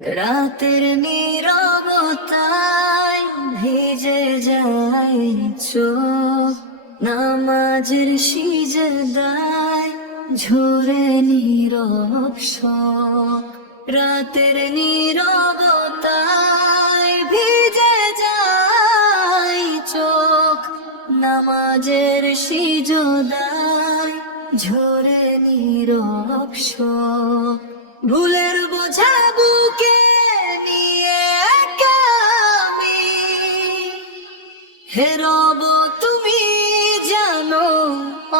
রাতের নীরবতায় ভিজে যায় চোখ, নামাজের সিজদায় ঝরে নীরব শোক। রাতের নীরবতায় ভিজে যায় চোখ, নামাজের সিজদায় ঝরে নীরব শোক। ভুলের বোঝা বুকে নিয়ে একা আমি হেরব, তুমি জানো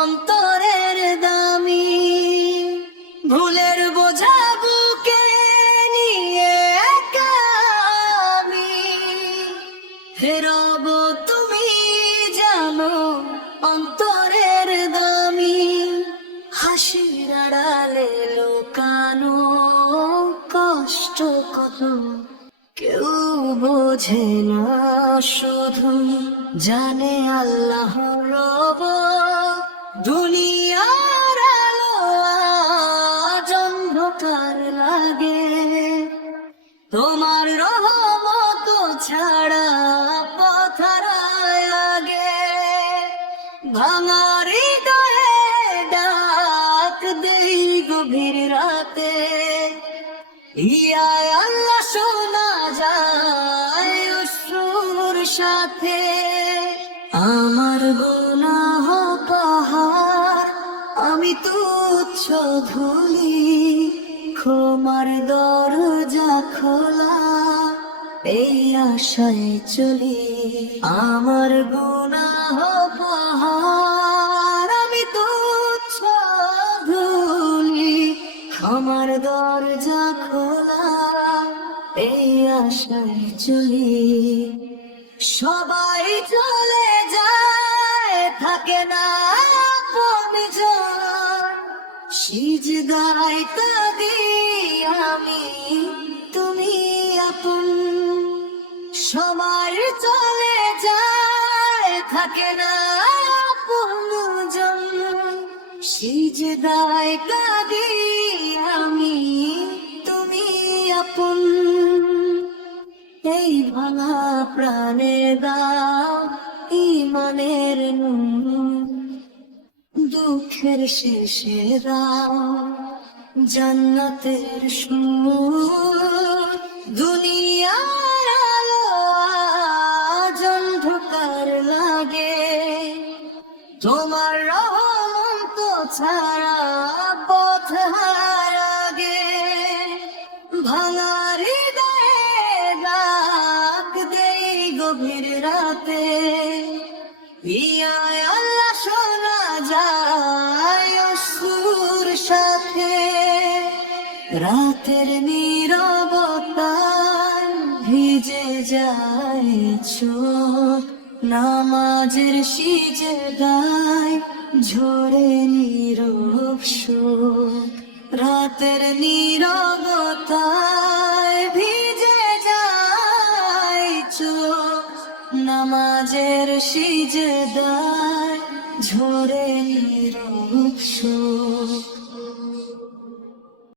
অন্তরের দামি। ভুলের বোঝা বুকে নিয়ে একা আমি হেরব, তুমি জানো অন্তরের দামি। হাসির আড়ালে লুকানো কষ্ট কত কেউ বোঝে না, শুধু জানে আল্লাহ রব। দুনিয়ার আলো আজ অন্ধকার লাগে, তোমার রহমত ছাড়া পথ হারায় আগে। ভাঙা হৃদয়ে ডাক দেই গভীর রাতে, ইয়া আল্লাহ শোনা যায় অশ্রুর সাথে। আমার গুনাহ পাহাড়, আমি তুচ্ছ ধুলি, ক্ষমার দরজা খোলা এই আশায় চলি। আমার গুনাহ পাহাড়, আমি তুচ্ছ ধুলি, ক্ষমার দরজা খোলা এই আশায় চলি। সবাই চলে যায়, থাকে না আপনজন, সিজদায় কাঁদি আমি, তুমি আপন। সবাই চলে যায়, থাকে না আপনজন, সিজদায় কাঁদি আমি, তুমি আপন। এই ভাঙা প্রাণে দাও ঈমানের নূর, দুঃখের শেষে দাও জান্নাতের সুর। দুনিয়ার আলো আজ অন্ধকার লাগে, তোমার রহমত ছাড়া পথ হারায় আগে। ভাঙা হৃদয়ে ডাক দেই গভীর রাতে, ইয়া আল্লাহ শোনা যায় অশ্রুর সাথে। রাতের নীরবতায় ভিজে যায় চোখ, নামাজের সিজদায় ঝরে নীরব শোক। রাতের নীরবতায় ভিজে যায় চোখ, নামাজের সিজদায় ঝরে নীরব শোক।